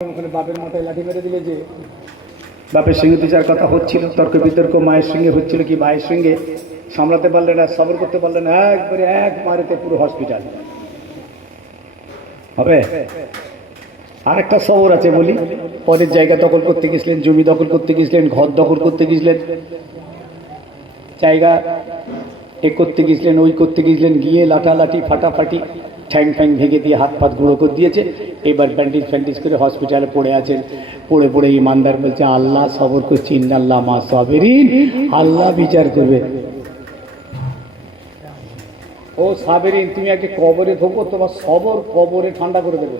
বাপের মাথায় লাঠি মেরে দিলে যে বাপের সঙ্গে দু চার কথা হচ্ছিল, তর্ক বিতর্ক, মায়ের সঙ্গে হচ্ছিল কি ভাইয়ের সঙ্গে, সামলাতে পারলেন না, সবর করতে পারলেন না, একবারে এক মারেতে পুরো হসপিটাল হবে? আরেকটা সবর আছে বলি, পরের জায়গা দখল করতে গেছিলেন, জমি দখল করতে গেছিলেন, ঘর দখল করতে গেছিলেন, জায়গা এ করতে গেছিলেন, ওই করতে গেছিলেন, গিয়ে লাঠালাঠি, ফাটাফাটি ঠ্যাং ফ্যাং ভেঙে দিয়ে হাত পাত গুঁড়ো করে দিয়েছে। এবার ব্যান্ডেজ ফ্যান্ডেজ করে হসপিটালে পড়ে আছেন। পড়ে পড়ে ইমানদার বলছে, আল্লাহ সবর করছি, ইন্নাল্লাহ মা সবেরিন। আল্লাহ বিচার করবে। ও সাবেরিন, তুমি আগে কবরে ধোবো তোমার সবর কবরে ঠান্ডা করে দেবে।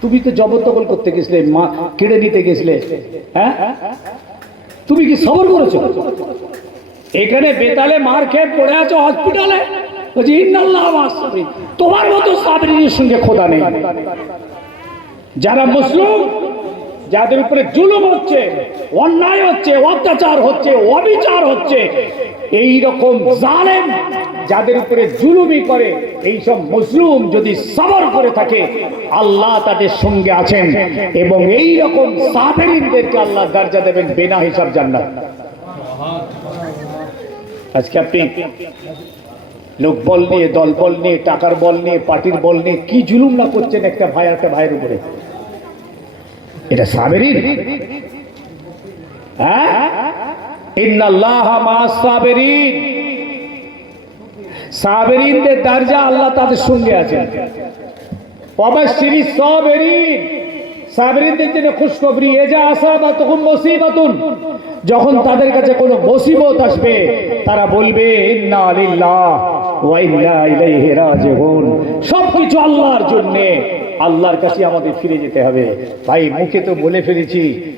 তুমি তো জবরদখল করতে গেছিলে, মা কেড়ে নিতে গেছিলে হ্যাঁ? তুমি কি সবর করেছ? এখানে বেতালে মার খেয়ে পড়ে আছো হসপিটালে বলছি তোমার মতো সাবরিনের সঙ্গে খোদা নেই। যারা মুসলিম, যাদের উপরে জুলুম হচ্ছে, অন্যায় হচ্ছে, অত্যাচার হচ্ছে, অবিচার হচ্ছে এই রকম জালেম যাদের উপরে জুলুমি করে এই সব মুসলিম যদি সবর করে থাকে, আল্লাহ তাদের সঙ্গে আছেন এবং এই রকম সাবেরিনদেরকে আল্লাহ দরজা দেবেন বিনা হিসাব জান্নাত। আজকে আপনি লোক বল নিয়ে, দল বল নিয়ে, টাকার বল নিয়ে, পার্টির বল নিয়ে কি জুলুম না করছেন একটা ভাই একটা ভাইয়ের উপরে? এটা সাবেরিন। হ্যাঁ? সাবেরিনদের আল্লাহ তাদের বা তখন যখন তাদের কাছে কোনো মুসিবত আসবে, তারা বলবে রাজিউন। সবকিছু আল্লাহর জন্যে। আল্লাহর কাছে আমাদের ফিরে যেতে হবে। ভাই, মুখে তো বলে ফেলেছি।